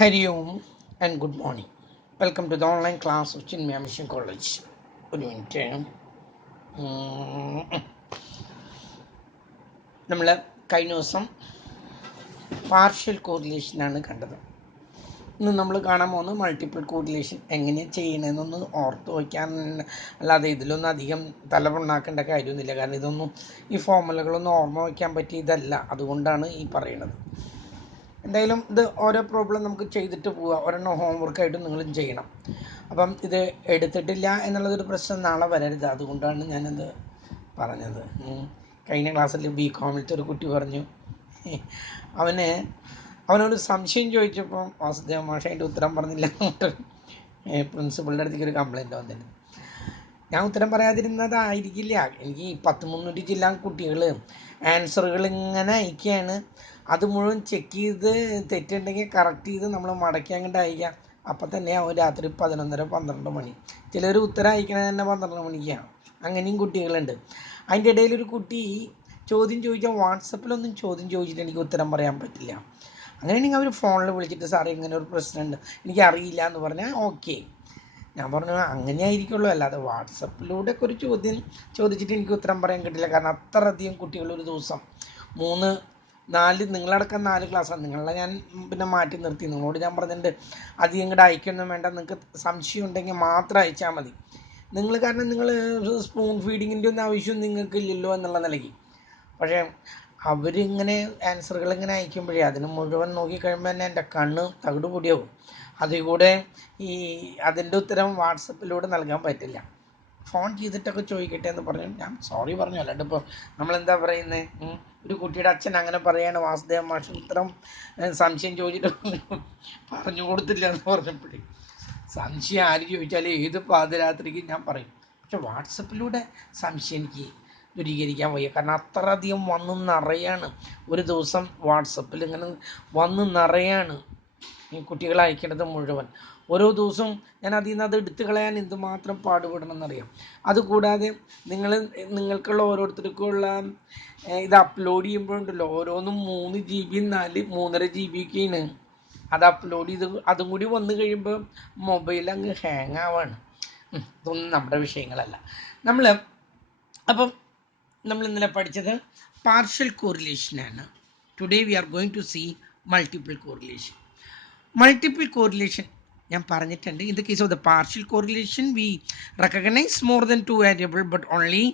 Hari Om and good morning. Welcome to the online class of Mcom College. ഒരു minute നമ്മൾ കഴിഞ്ഞ ദിവസം partial കോറിലേഷനാണ് കണ്ടത്. ഇന്ന് നമ്മൾ കാണാൻ പോകുന്നത് മൾട്ടിപ്പിൾ കോറിലേഷൻ എങ്ങനെയാണ് ചെയ്യണമെന്നൊന്ന് ഓർത്ത് വയ്ക്കാൻ, അല്ലാതെ ഇതിലൊന്നും അധികം തലമുണ്ടാക്കേണ്ട കാര്യമൊന്നുമില്ല. കാരണം ഇതൊന്നും ഈ ഫോർമുലകളൊന്നും ഓർമ്മ വയ്ക്കാൻ പറ്റിയതല്ല. അതുകൊണ്ടാണ് ഈ പറയുന്നത്. എന്തായാലും ഇത് ഓരോ പ്രോബ്ലം നമുക്ക് ചെയ്തിട്ട് പോവുക. ഒരെണ്ണം ഹോംവർക്കായിട്ട് നിങ്ങളും ചെയ്യണം. അപ്പം ഇത് എടുത്തിട്ടില്ല എന്നുള്ളതൊരു പ്രശ്നം നാളെ വരരുത്. അതുകൊണ്ടാണ് ഞാനത് പറഞ്ഞത്. കഴിഞ്ഞ ക്ലാസ്സിൽ Mcomലത്തെ ഒരു കുട്ടി പറഞ്ഞു, അവനൊരു സംശയം ചോദിച്ചപ്പോൾ വാസുദേവ മാഷ അതിൻ്റെ ഉത്തരം പറഞ്ഞില്ല. പ്രിൻസിപ്പളിൻ്റെ അടുത്തേക്ക് ഒരു കംപ്ലയിൻറ്റ് വന്നിട്ട് ഞാൻ ഉത്തരം പറയാതിരുന്നതായിരിക്കില്ല. എനിക്ക് 300 ജില്ലാ കുട്ടികൾ ആൻസറുകൾ ഇങ്ങനെ അയക്കുകയാണ്. അത് മുഴുവൻ ചെക്ക് ചെയ്ത് തെറ്റുണ്ടെങ്കിൽ കറക്റ്റ് ചെയ്ത് നമ്മൾ മടക്കി അങ്ങോട്ട് അയക്കാം. അപ്പം തന്നെ അവൻ രാത്രി 11:30-12 മണി. ചിലർ ഉത്തരം അയക്കണത് തന്നെ 12 മണിക്കാണ്. അങ്ങനെയും കുട്ടികളുണ്ട്. അതിൻ്റെ ഇടയിലൊരു കുട്ടി ചോദ്യം ചോദിച്ചാൽ വാട്സപ്പിലൊന്നും ചോദ്യം ചോദിച്ചിട്ട് എനിക്ക് ഉത്തരം പറയാൻ പറ്റില്ല. അങ്ങനെയാണെങ്കിൽ അവർ ഫോണിൽ വിളിച്ചിട്ട് സാറേ ഇങ്ങനെ ഒരു പ്രശ്നമുണ്ട്, എനിക്കറിയില്ല എന്ന് പറഞ്ഞാൽ ഓക്കെ. ഞാൻ പറഞ്ഞു അങ്ങനെ ആയിരിക്കുള്ളൂ, അല്ലാതെ വാട്സപ്പിലൂടെ ഒക്കെ ഒരു ചോദ്യം ചോദിച്ചിട്ട് എനിക്ക് ഉത്തരം പറയാൻ കിട്ടില്ല. കാരണം അത്രയധികം കുട്ടികൾ ഒരു ദിവസം 3-4 നിങ്ങളടക്കം 4 ക്ലാസ്സാണ്. നിങ്ങളെ ഞാൻ പിന്നെ മാറ്റി നിർത്തി. നിങ്ങളോട് ഞാൻ പറഞ്ഞിട്ടുണ്ട് അധികം ഇങ്ങോട്ട് അയക്കൊന്നും വേണ്ട, നിങ്ങൾക്ക് സംശയം ഉണ്ടെങ്കിൽ മാത്രം അയച്ചാൽ മതി. കാരണം നിങ്ങൾ സ്പൂൺ ഫീഡിങ്ങിൻ്റെ ഒന്നും ആവശ്യം നിങ്ങൾക്കില്ലല്ലോ എന്നുള്ള നിലയ്ക്ക്. പക്ഷേ അവരിങ്ങനെ ആൻസറുകൾ ഇങ്ങനെ അയക്കുമ്പോഴേ അതിന് മുഴുവൻ നോക്കിക്കഴിയുമ്പോൾ തന്നെ എൻ്റെ കണ്ണ് തകിട് പൊടിയാവും. അതിൽ കൂടെ അതിൻ്റെ ഉത്തരം വാട്സപ്പിലൂടെ നൽകാൻ പറ്റില്ല. ഫോൺ ചെയ്തിട്ടൊക്കെ ചോദിക്കട്ടെ എന്ന് പറഞ്ഞു ഞാൻ സോറി പറഞ്ഞു. അല്ലാണ്ട് ഇപ്പോൾ നമ്മളെന്താ പറയുന്നത്, ഒരു കുട്ടിയുടെ അച്ഛൻ അങ്ങനെ പറയാണ്, വാസുദേവ മാഷ് ഉത്തരം സംശയം ചോദിച്ചിട്ട് പറഞ്ഞു കൊടുത്തില്ല എന്ന് പറഞ്ഞപ്പോഴേ, സംശയം ആര് ചോദിച്ചാലും ഏത് പാതിരാത്രിക്ക് ഞാൻ പറയും. പക്ഷെ വാട്സപ്പിലൂടെ സംശയം എനിക്ക് ദൂരീകരിക്കാൻ വയ്യ. കാരണം അത്രയധികം വന്ന് നിറയാണ്. ഒരു ദിവസം വാട്സപ്പിൽ ഇങ്ങനെ വന്ന് നിറയാണ് ഈ കുട്ടികൾ അയക്കേണ്ടത് മുഴുവൻ. ഓരോ ദിവസവും ഞാൻ അതിൽ നിന്ന് അത് എടുത്തു കളയാൻ എന്തുമാത്രം പാടുപെടണം എന്നറിയാം. അതുകൂടാതെ നിങ്ങൾക്കുള്ള ഓരോരുത്തർക്കുള്ള ഇത് അപ്ലോഡ് ചെയ്യുമ്പോഴുണ്ടല്ലോ, ഓരോന്നും 3 GB 3.5 GB ഒക്കെയാണ് അത് അപ്ലോഡ് ചെയ്ത്. അതും കൂടി വന്നു കഴിയുമ്പോൾ മൊബൈൽ അങ്ങ് ഹാങ് ആവാണ്. ഇതൊന്നും നമ്മുടെ വിഷയങ്ങളല്ല. നമ്മൾ ഇന്നലെ പഠിച്ചത് പാർഷ്യൽ കോറിലേഷനാണ്. Today we are going to see multiple correlation. Multiple correlation ഞാൻ പറഞ്ഞിട്ടുണ്ട്. In the case of the partial correlation we recognise more than 2 variable, but only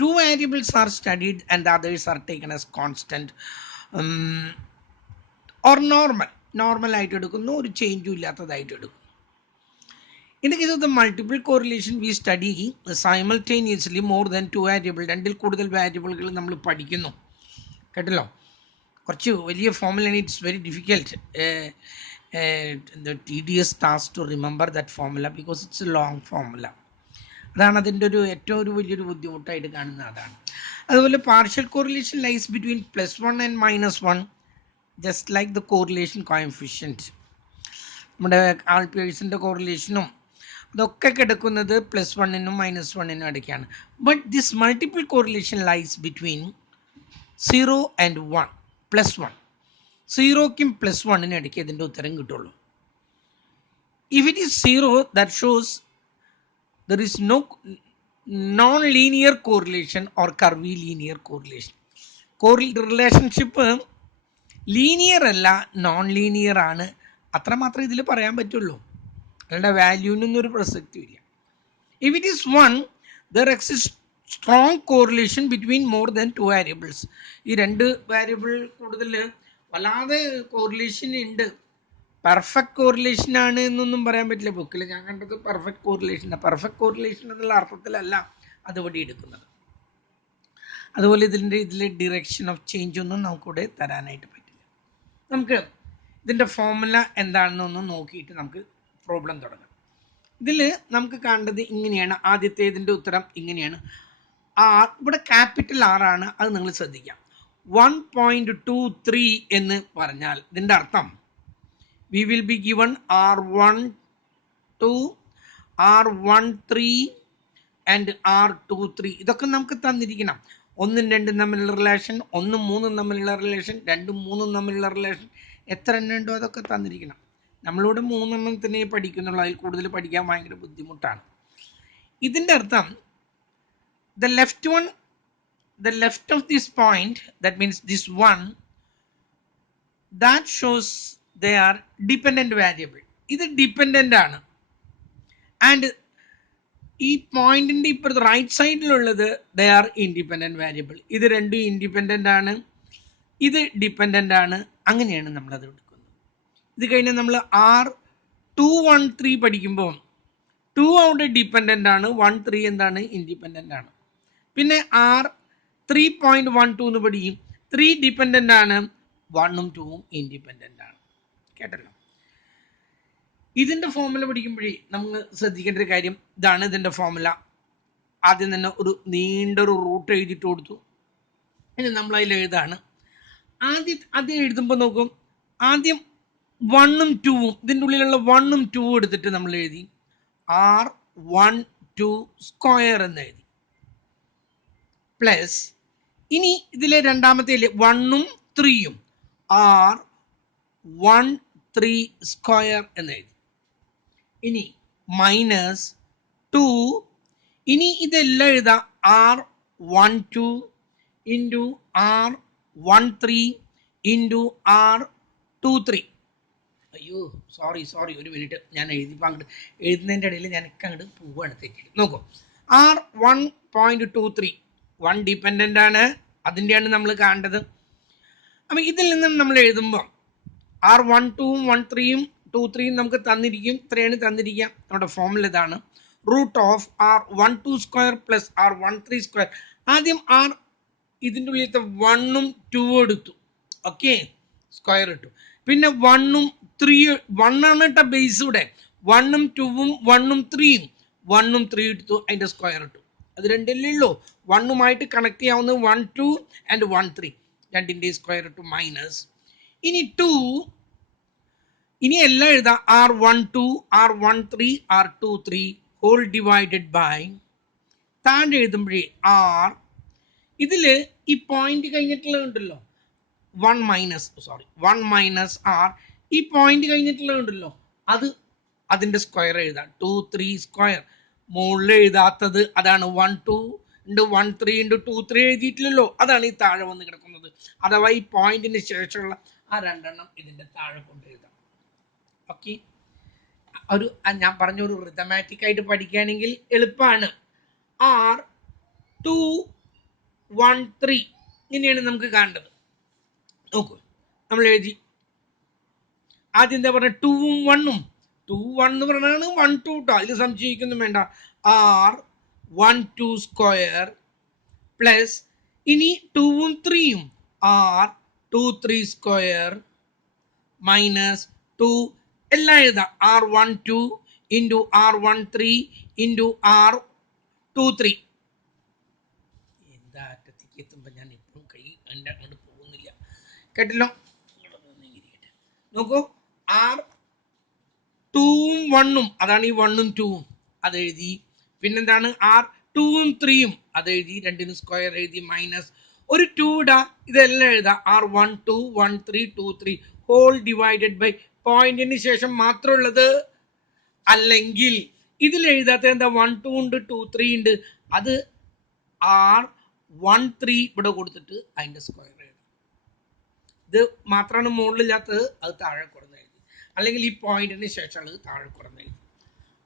2 variables are studied and the others are taken as constant or നോർമലായിട്ട് എടുക്കുന്നു, ഒരു ചേഞ്ചും ഇല്ലാത്തതായിട്ട് എടുക്കും. In the case of the multiple correlation, we study simultaneously more than 2 variable. 2 കൂടുതൽ വേരിയബിളുകൾ നമ്മൾ പഠിക്കുന്നു. കേട്ടല്ലോ, കുറച്ച് വലിയ ഫോമുലയാണ്. It's very difficult, the tedious task to remember that formula because it's a long formula. അതാണ് അതിൻ്റെ ഏറ്റവും വലിയൊരു ബുദ്ധിമുട്ടായിട്ട് കാണുന്നത്. അതാണ്. അതുപോലെ partial correlation lies between +1 and -1, just like the correlation coefficient. നമ്മുടെ ആൾപിയേഴ്സിൻ്റെ കോറിലേഷനും അതൊക്കെ കിടക്കുന്നത് +1-നും -1-നും ഇടയ്ക്കാണ്. But this multiple correlation lies between 0 and 1, +1. 0ക്കും +1-നും ഇടയ്ക്ക് ഇതിൻ്റെ ഉത്തരം കിട്ടുള്ളൂ. If it is 0, that shows there is no non linear correlation or curvilinear correlation. Relationship linear അല്ല, നോൺ ലീനിയർ ആണ്. അത്രമാത്രം ഇതിൽ പറയാൻ പറ്റുള്ളൂ. അയാളുടെ വാല്യൂവിനൊന്നും ഒരു പ്രസക്തിയില്ല. If it is 1, there exist strong correlation between more than 2 variables. ഈ 2 വേരിയബിൾ കൂടുതൽ വല്ലാതെ കോറിലേഷൻ ഉണ്ട്. പെർഫെക്റ്റ് കോറിലേഷൻ ആണ് എന്നൊന്നും പറയാൻ പറ്റില്ല. ബുക്കിൽ ഞാൻ കണ്ടത് പെർഫെക്റ്റ് പെർഫെക്റ്റ് കോറിലേഷൻ എന്നുള്ള അർത്ഥത്തിലല്ല അതുവഴി എടുക്കുന്നത്. അതുപോലെ ഇതിലെ ഡിറക്ഷൻ ഓഫ് ചേഞ്ച് ഒന്നും നമുക്കിവിടെ തരാനായിട്ട് പറ്റില്ല. നമുക്ക് ഇതിൻ്റെ ഫോർമുല എന്താണെന്നൊന്ന് നോക്കിയിട്ട് നമുക്ക് പ്രോബ്ലം തുടങ്ങാം. ഇതിൽ നമുക്ക് കാണേണ്ടത് ഇങ്ങനെയാണ്. ആദ്യത്തേതിൻ്റെ ഉത്തരം ഇങ്ങനെയാണ്. ഇവിടെ ക്യാപിറ്റൽ R ആണ്, അത് നിങ്ങൾ ശ്രദ്ധിക്കാം. 1.23 എന്ന് പറഞ്ഞാൽ ഇതിൻ്റെ അർത്ഥം we will be given R12, R13 and R23. ഇതൊക്കെ നമുക്ക് തന്നിരിക്കണം. 1ഉം 2ഉം തമ്മിലുള്ള റിലേഷൻ, 1ഉം 3ഉം തമ്മിലുള്ള റിലേഷൻ, 2ഉം 3ഉം തമ്മിലുള്ള റിലേഷൻ, എത്ര എണ്ണം ഉണ്ടോ അതൊക്കെ തന്നിരിക്കണം. നമ്മളിവിടെ 3 പഠിക്കുന്നുള്ളൂ, അതിൽ കൂടുതൽ പഠിക്കാൻ ഭയങ്കര ബുദ്ധിമുട്ടാണ്. ഇതിൻ്റെ അർത്ഥം the left of this point, that means this one, that shows they are dependent variable. ഇത് ഡിപ്പെൻഡൻ്റ് ആണ്. ആൻഡ് ഈ പോയിന്റിൻ്റെ ഇപ്പുറത്ത് റൈറ്റ് സൈഡിലുള്ളത് ദേ ആർ ഇൻഡിപെൻഡൻറ്റ് വേരിയബിൾ. ഇത് രണ്ടും ഇൻഡിപെൻഡൻ്റ് ആണ്, ഇത് ഡിപ്പെൻഡൻ്റ് ആണ്. അങ്ങനെയാണ് നമ്മളത് എടുക്കുന്നത്. ഇത് കഴിഞ്ഞ് നമ്മൾ R213 പഠിക്കുമ്പോൾ 2 അവിടെ ഡിപ്പെൻഡൻ്റ് ആണ്, 1 3 എന്താണ് ഇൻഡിപെൻഡൻ്റ് ആണ്. പിന്നെ R3.12 എന്ന് പഠിക്കും, 3 ഡിപ്പെൻഡൻ്റ് ആണ്, 1 ഉം 2 ഉം ഇൻഡിപെൻഡൻ്റ് ആണ്. കേട്ടല്ലോ. ഇതിൻ്റെ ഫോർമുല പഠിക്കുമ്പോഴേ നമ്മൾ ശ്രദ്ധിക്കേണ്ട ഒരു കാര്യം ഇതാണ്. ഇതിൻ്റെ ഫോർമുല ആദ്യം തന്നെ ഒരു നീണ്ടൊരു റൂട്ട് എഴുതിയിട്ട് കൊടുത്തു. ഇനി നമ്മൾ അതിൽ എഴുതാണ്. ആദ്യം എഴുതുമ്പോൾ നോക്കും, ആദ്യം 1 ഉം 2 ഉം ഇതിൻ്റെ ഉള്ളിലുള്ള 1 ഉം 2 ഉം എടുത്തിട്ട് നമ്മൾ എഴുതി R12 സ്ക്വയർ എന്ന് എഴുതി. പ്ലസ് ഇനി ഇതിലെ രണ്ടാമത്തെ 1 ഉം 3 ഉം R13 സ്ക്വയർ എന്ന് എഴുതി. ഇനി മൈനസ് 2, ഇനി ഇതെല്ലാം എഴുതാം R12 into R13 into R23. അയ്യോ സോറി ഒരു മിനിറ്റ്, ഞാൻ എഴുതിപ്പോൾ അങ്ങോട്ട് എഴുതുന്നതിൻ്റെ ഇടയിൽ ഞാനൊക്കെ അങ്ങോട്ട് പോവുകയാണ്, തെറ്റിയിട്ട്. നോക്കൂ, R1.23 1 ഡിപ്പെൻഡൻ്റ് ആണ്, അതിൻ്റെയാണ് നമ്മൾ കാണേണ്ടത്. അപ്പം ഇതിൽ നിന്നും നമ്മൾ എഴുതുമ്പോൾ R12 ഉം 13 ഉം 23 നമുക്ക് തന്നിരിക്കും, ഇത്രയാണ് തന്നിരിക്കുക. നമ്മുടെ ഫോർമുല ഇതാണ്, root of R12 square plus R13 square. ആദ്യം ഇതിൻ്റെ ഉള്ളിലത്തെ 1 ഉം 2 ഉം എടുത്തു, ഓക്കെ, സ്ക്വയർ ഇട്ടു. പിന്നെ 1 ഉം 3 1 ആണ് കേട്ടോ ബേസ്. ഇവിടെ 1 ഉം 2 ഉം 1 ഉം 3 ഉം 1 ഉം 3 എടുത്തു, അതിൻ്റെ സ്ക്വയർ ഇട്ടു. അത് രണ്ടല്ലേ ഉള്ളൂ, 1 ഉമായിട്ട് കണക്ട് ചെയ്യാവുന്നത് 1 2 ആൻഡ് 1 3, രണ്ടിൻ്റെ സ്ക്വയർ ഇട്ടു. മൈനസ് ഇനി 2, ഇനി എല്ലാം എഴുതാം R12 R13 R23 whole divided by, താഴെ എഴുതുമ്പോഴേ ഇതിൽ ഈ പോയിന്റ് കഴിഞ്ഞിട്ടുള്ളതുണ്ടല്ലോ 1 മൈനസ് R, ഈ പോയിന്റ് കഴിഞ്ഞിട്ടുള്ളതുണ്ടല്ലോ അതിൻ്റെ സ്ക്വയർ എഴുതാം, 2 3 സ്ക്വയർ. മുകളിൽ എഴുതാത്തത് അതാണ് 1 2 ഇൻറ്റു 1 3 ഇൻറ്റു 2 3 എഴുതിയിട്ടില്ലല്ലോ, അതാണ് ഈ താഴെ വന്ന് കിടക്കുന്നത്. അഥവാ ഈ പോയിന്റിന് ശേഷമുള്ള ആ രണ്ടെണ്ണം ഇതിൻ്റെ താഴെ കൊണ്ട് എഴുതാം. ഓക്കെ, ഞാൻ പറഞ്ഞ ഒരു റിതമാറ്റിക് ആയിട്ട് പഠിക്കുകയാണെങ്കിൽ എളുപ്പമാണ്. R213 ഇങ്ങനെയാണ് നമുക്ക് കാണേണ്ടത്. നോക്കൂ, നമ്മൾ എഴുതി. ആദ്യം എന്താ പറഞ്ഞ 2 ഉം 1 ഉം 2 1 എന്ന് പറഞ്ഞാണ് 1 2 കേട്ടോ, അതിൽ സംശയിക്കൊന്നും വേണ്ട. R12 സ്ക്വയർ പ്ലസ് ഇനി 2 ഉം 3 ഉം R23 സ്ക്വയർ മൈനസ് 2 എല്ലാം എഴുതാം, R12 into R13 into R23. എന്താ അറ്റത്തേക്ക് എത്തുമ്പോൾ ഞാൻ ഇപ്പോഴും കൈ എൻ്റെ അങ്ങോട്ട് പോകുന്നില്ല, കേട്ടല്ലോ. നോക്കൂ, R2 ഉം 1 ഉം അതാണ് ഈ 1 ഉം 2 ഉം അത് എഴുതി. പിന്നെന്താണ് R2 ഉം 3 ഉം അത് എഴുതി, രണ്ടിനും സ്ക്വയർ എഴുതി. മൈനസ് ഒരു 2 ഇടാ, ഇതെല്ലാം എഴുതാം R12 13 23 ഹോൾ ഡിവൈഡഡ് ബൈ, പോയിന്റിന് ശേഷം മാത്രമുള്ളത്. അല്ലെങ്കിൽ ഇതിൽ എഴുതാത്ത എന്താ 1 2 ഉണ്ട് 2 3 ഉണ്ട്, അത് R13 ഇവിടെ കൊടുത്തിട്ട് അതിൻ്റെ സ്ക്വയർ എഴുതി. ഇത് മാത്രമാണ് മുകളിലില്ലാത്തത്, അത് താഴെ കുറഞ്ഞ് എഴുതി. അല്ലെങ്കിൽ ഈ പോയിന്റിന് ശേഷമുള്ളത് താഴെ കുറഞ്ഞ് എഴുതി.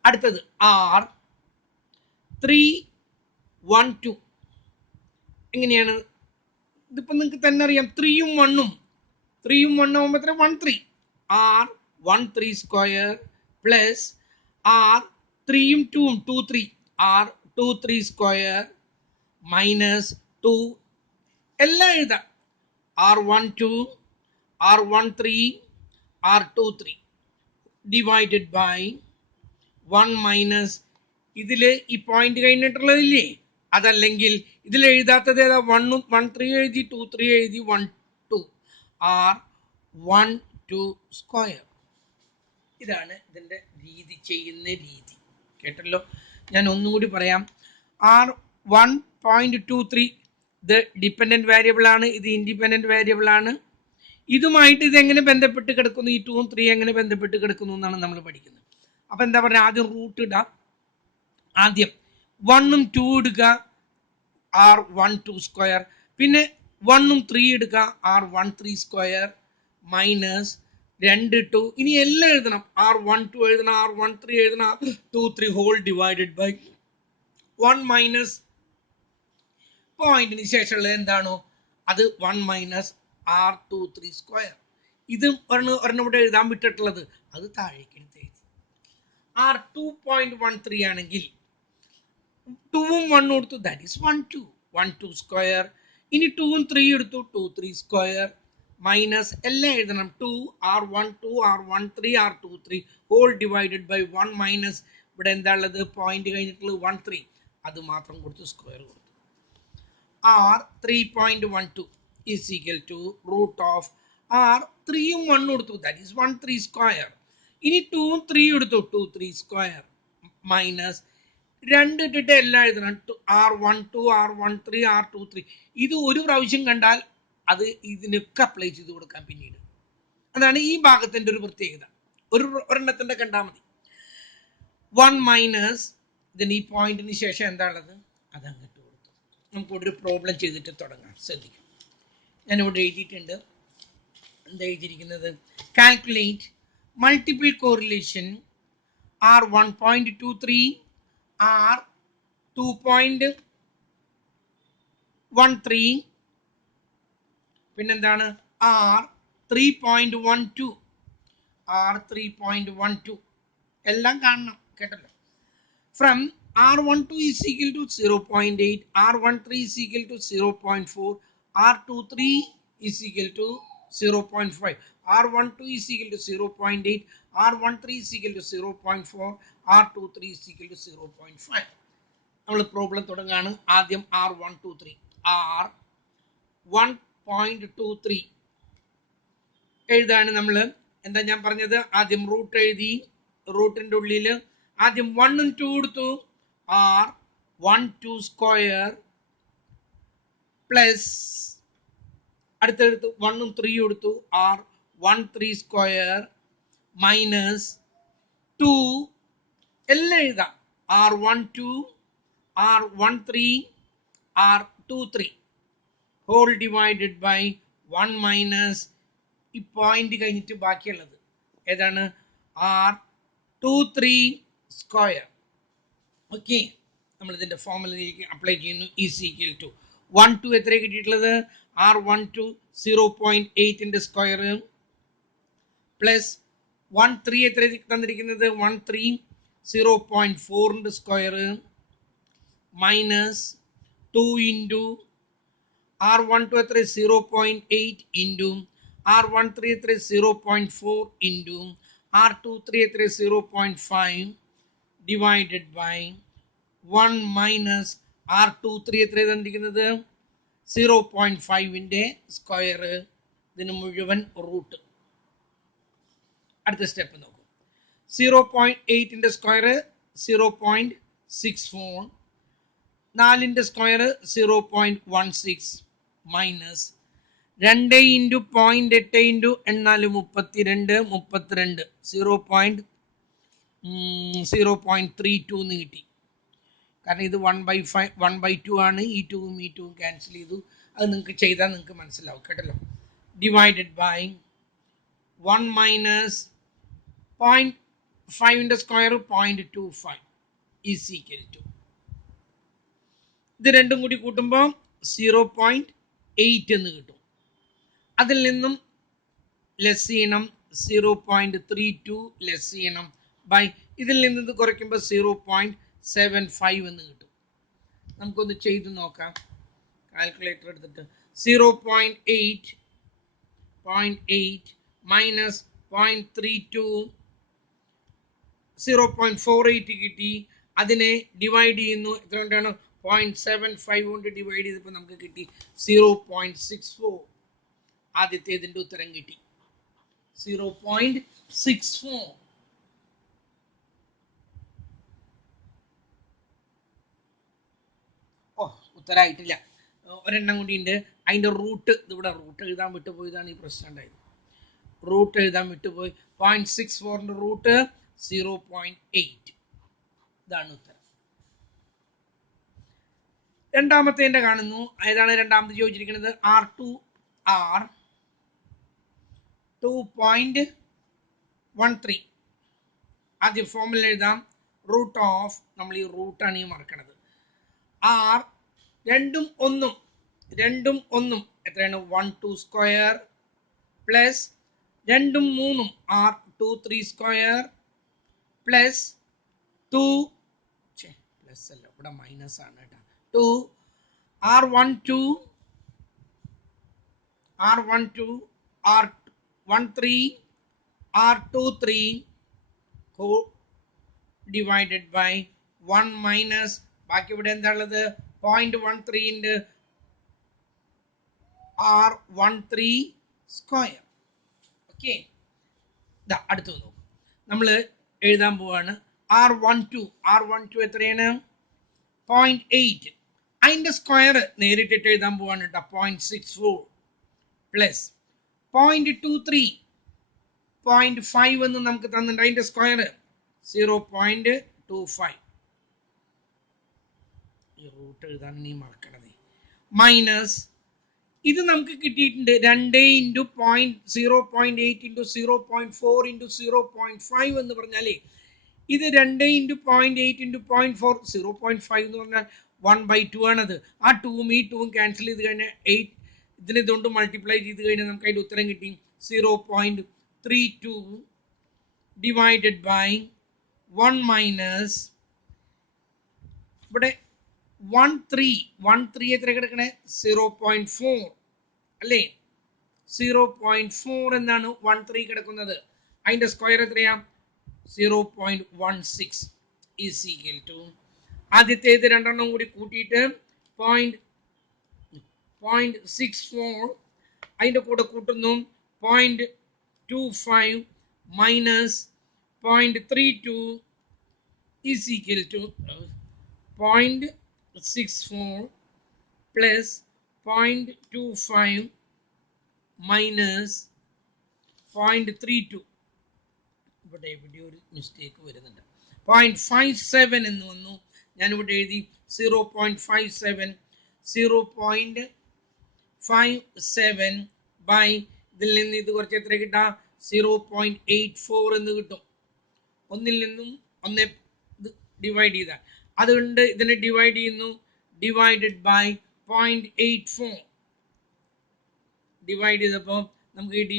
അടുത്തത് R312 എങ്ങനെയാണ്? ഇതിപ്പോൾ നിങ്ങൾക്ക് തന്നെ അറിയാം, 3 ഉം 1 ഉം 1 ആകുമ്പോൾ 13 R13 സ്ക്വയർ പ്ലസ് R3 ഉം 2 ഉം 2 3 R23 സ്ക്വയർ മൈനസ് 2 എല്ലാം എഴുതാം, R12 R13 R23 divided by 1 minus ഇതിൽ ഈ പോയിന്റ് കഴിഞ്ഞിട്ടുള്ളതില്ലേ, അതല്ലെങ്കിൽ ഇതിൽ എഴുതാത്തത് ഏതാ? 1 1 3 എഴുതി, 2 3 എഴുതി, 1 2 R12 സ്ക്വയർ. ഇതാണ് ഇതിൻ്റെ രീതി, ചെയ്യുന്ന രീതി. കേട്ടല്ലോ. ഞാൻ ഒന്നുകൂടി പറയാം. R1.23 ഇത് ഡിപ്പെൻഡൻറ്റ് വേരിയബിൾ ആണ്, ഇത് ഇൻഡിപെൻഡൻറ്റ് വേരിയബിൾ ആണ്. ഇതുമായിട്ട് ഇതെങ്ങനെ ബന്ധപ്പെട്ട് കിടക്കുന്നു, ഈ 2 ഉം 3 എങ്ങനെ ബന്ധപ്പെട്ട് കിടക്കുന്നു എന്നാണ് നമ്മൾ പഠിക്കുന്നത്. അപ്പം എന്താ പറയുക, ആദ്യം റൂട്ട് ഇടാം. ആദ്യം 1 ഉം 2 എടുക്കുക, r12 പിന്നെ 1 ഉം 3 എടുക്കുക, r13 സ്ക്വയർ മൈനസ് 2 2. ഇനി എല്ലാം എഴുതണം, r12 എഴുതണം, r13 എഴുതണം, r23 whole divided by 1 minus പോയിന്റിന് ശേഷമുള്ളത് എന്താണോ അത് 1 മൈനസ് r23 സ്ക്വയർ. ഇത് ഒരെണ്ണം ഇവിടെ എഴുതാൻ വിട്ടിട്ടുള്ളത്, അത് താഴേക്ക് എടുത്ത് എഴുതി. r2.13 ആണെങ്കിൽ 2 ഉം 1 കൊടുത്തു, ദാറ്റ് ഈസ് 12 സ്ക്വയർ. ഇനി 2 ഉം 3 എടുത്തു, 23 സ്ക്വയർ മൈനസ് എല്ലാം എഴുതണം, 2 r12 r13 r23 whole divided by 1 minus ഇവിടെ എന്താ ഉള്ളത്, പോയിന്റ് കഴിഞ്ഞിട്ടുള്ളത് 13, അത് മാത്രം കൊടുത്തു സ്ക്വയർ കൊടുത്തു. r3.12 is equal to root of r3 ഉം 1 കൊടുത്തു, that is 13 സ്ക്വയർ. ഇനി 2 ഉം 3 എടുത്തു, 23 സ്ക്വയർ മൈനസ് 2 ഇട്ടിട്ട് എല്ലാം എഴുതണം, r12 r13 r23. ഇത് ഒരു പ്രാവശ്യം കണ്ടാൽ അത് ഇതിനൊക്കെ അപ്ലൈ ചെയ്ത് കൊടുക്കാം പിന്നീട്. അതാണ് ഈ ഭാഗത്തിന്റെ ഒരു പ്രത്യേകത. ഒരെണ്ണത്തിന്റെ കണ്ടാൽ മതി. 1 മൈനസ് ഇതിന് ഈ പോയിന്റിന് ശേഷം എന്താ ഉള്ളത്, അത് അങ്ങോട്ട് കൊടുത്തു. നമുക്കിവിടെ ഒരു പ്രോബ്ലം ചെയ്തിട്ട് തുടങ്ങാം. ശ്രദ്ധിക്കും, ഞാനിവിടെ എഴുതിയിട്ടുണ്ട്. എന്താ എഴുതിയിരിക്കുന്നത്, calculate multiple correlation r1.23 r2.13 പിന്നെന്താണ് r3.12 എല്ലാം കാണണം കേട്ടല്ലോ. From r12 is equal to 0.8, r13 is equal to 0.4, r23 is equal to 0.5, r12 is equal to 0.8, r13 is equal to 0.4, r23 is equal to 0.5. നമ്മൾ problem തുടങ്ങാണ്. ആദ്യം r123 r1.23 എഴുതാണ് നമ്മൾ. എന്താ ഞാൻ പറഞ്ഞത്, ആദ്യം റൂട്ട് എഴുതി, റൂട്ടിന്റെ ഉള്ളിൽ ആദ്യം 1 ഉം 2 എടുത്തു, r12 സ്ക്വയർ പ്ലസ് അടുത്തെടുത്ത് 1 ഉം 3 എടുത്തു, r13 സ്ക്വയർ മൈനസ് 2 എല്ലാം എഴുതാം, r12 r13 r23 whole divided by 1 minus ഈ പോയിന്റ് കഴിഞ്ഞിട്ട് ബാക്കിയുള്ളത് ഏതാണ്, r23 സ്ക്വയർ. ഓക്കെ, നമ്മൾ ഇതിന്റെ ഫോർമുലയിലേക്ക് അപ്ലൈ ചെയ്യുന്നു. ഈസ് ഈക്വൽ ടു 1 2 എത്ര കിട്ടിയിട്ടുള്ളത്, r12 0.8 സ്ക്വയർ പ്ലസ് 1 3 എത്ര തന്നിരിക്കുന്നത്, 13 0.4 സ്ക്വയർ മൈനസ് 2 ഇൻറ്റു r12 എത്ര 0.8 ഇൻറ്റു r13 എത്ര 0.4 ഇൻറ്റു r23 എത്ര 0.5 ഡിവൈഡഡ് ബൈ 1 മൈനസ് r23 എത്ര തന്നിരിക്കുന്നത് 0.5ന്റെ സ്ക്വയർ, ഇതിന് മുഴുവൻ റൂട്ട്. അടുത്ത സ്റ്റെപ്പ് നോക്കൂ, 0.8ന്റെ സ്ക്വയർ 0.64, 4ന്റെ സ്ക്വയർ 0.16 മൈനസ് 2 ഇൻറ്റു 0.8 ഇൻറ്റു 32 0.32 എന്ന് കിട്ടി. കാരണം ഇത് 1/5 1/2 ആണ്, ഈ 2ഉം ഈ 2ഉം ക്യാൻസൽ ചെയ്തു. അത് നിങ്ങൾക്ക് ചെയ്താൽ നിങ്ങൾക്ക് മനസ്സിലാവും കേട്ടല്ലോ. ഡിവൈഡഡ് ബൈ 1 മൈനസ് 0.5ന്റെ സ്ക്വയർ 0.25 ഈസ് ഈക്വൽ ടു, ഇത് രണ്ടും കൂടി കൂട്ടുമ്പോൾ 0.8 എന്ന് കിട്ടും. അതിൽ നിന്നും ലെസ് ചെയ്യണം 0.32 ലെസ് ചെയ്യണം ബൈ ഇതിൽ നിന്ന് ഇത് കുറയ്ക്കുമ്പോൾ 0.75 എന്ന് കിട്ടും. നമുക്കൊന്ന് ചെയ്ത് നോക്കാം, കാൽക്കുലേറ്റർ എടുത്തിട്ട് 0.8 മൈനസ് 0.32 0.48 കിട്ടി. അതിനെ ഡിവൈഡ് ചെയ്യുന്നു, എത്ര കൊണ്ടാണ് 0.75 കൊണ്ട് ഡിവൈഡ് ചെയ്തപ്പോൾ നമുക്ക് കിട്ടി 0.64. ആദ്യത്തേതിൻ്റെ ഉത്തരം കിട്ടി 0.64. ഓ, ഉത്തരമായിട്ടില്ല, ഒരെണ്ണം കൂടി ഉണ്ട്. അതിൻ്റെ റൂട്ട്, ഇതിവിടെ റൂട്ട് എഴുതാൻ വിട്ടുപോയതാണ് ഈ പ്രശ്നം ഉണ്ടായത്. റൂട്ട് എഴുതാൻ വിട്ടുപോയി. 0.64 റൂട്ട് 0.8. ഇതാണ് ഉത്തരം. രണ്ടാമത്തെ കാണുന്നു. ഏതാണ് രണ്ടാമത് ചോദിച്ചിരിക്കുന്നത്? R 2.13. ആദ്യം ഫോമുല എഴുതാം. റൂട്ട് ഓഫ്, നമ്മൾ ഈ റൂട്ടാണ് ഈ മറക്കണത്. ആർ രണ്ടും ഒന്നും എത്രയാണ്? 1 2 സ്ക്വയർ പ്ലസ് രണ്ടും മൂന്നും ആർ 2 3 സ്ക്വയർ പ്ലസ് 2 പ്ലസ് അല്ല, ഇവിടെ മൈനസ് ആണ് കേട്ടോ. 2 R12 R13 R23 divided by 1 minus ബാക്കി ഇവിടെ എന്താ ഉള്ളത്? 0.13 R13 സ്ക്വയർ. ഓക്കെ, അടുത്ത് നോക്കും. നമ്മൾ എഴുതാൻ പോവാണ്. R12 എത്രയാണ്? 0.8. അതിൻ്റെ സ്ക്വയർ നേരിട്ടിട്ട് എഴുതാൻ പോവാണ് കേട്ടോ. 0.64 പ്ലസ് 0.23 0.5 എന്ന് നമുക്ക് തന്നിട്ടുണ്ട്. അതിൻ്റെ സ്ക്വയർ 0.25. ഈ റൂട്ട് എഴുതാൻ നീ മറക്കണത്. മൈനസ് ഇത് നമുക്ക് കിട്ടിയിട്ടുണ്ട് 2 × 0.8 × 0.4 × 0.5 എന്ന് പറഞ്ഞാലേ ഇത് 2 × 0.8 × 0.4 0.5 എന്ന് പറഞ്ഞാൽ 1/2 ആണത്. ആ 2ഉം ഈ 2ഉം ക്യാൻസൽ ചെയ്ത് കഴിഞ്ഞാൽ 8 ഇതുകൊണ്ട് മൾട്ടിപ്ലൈ ചെയ്ത് കഴിഞ്ഞാൽ നമുക്ക് അതിൻ്റെ ഉത്തരം കിട്ടി 0.32 ഡിവൈഡഡ് ബൈ 1 മൈനസ് ഇവിടെ 13 എത്ര കിടക്കണേ? 0.4 അല്ലേ? 0.4 എന്നാണ് 13 കിടക്കുന്നത്. അതിൻ്റെ സ്ക്വയർ എത്രയാ? 0.16 ഈസ് ഈക്വൽ ടു ആദ്യത്തേത് രണ്ടെണ്ണം കൂടി കൂട്ടിയിട്ട് 0.64 അതിൻ്റെ കൂടെ കൂട്ടുന്നു 0.25 minus 0.32 is equal to 0.64 plus 0.25 minus 0.32. ഇവിടെ ഒരു മിസ്റ്റേക്ക് വരുന്നുണ്ട്. 0.57 എന്ന് വന്നു. ഞാനിവിടെ എഴുതി 0.57 0.57 ബൈ ഇതിൽ നിന്ന് ഇത് കുറച്ച് എത്ര കിട്ടാം? 0.84 എന്ന് കിട്ടും. ഒന്നിൽ നിന്നും ഒന്നേ ഡിവൈഡ് ചെയ്താൽ അതുകൊണ്ട് ഇതിനെ ഡിവൈഡ് ചെയ്യുന്നു. ഡിവൈഡഡ് ബൈ 0.84 ഡിവൈഡ് ചെയ്തപ്പോൾ നമുക്ക് കിട്ടി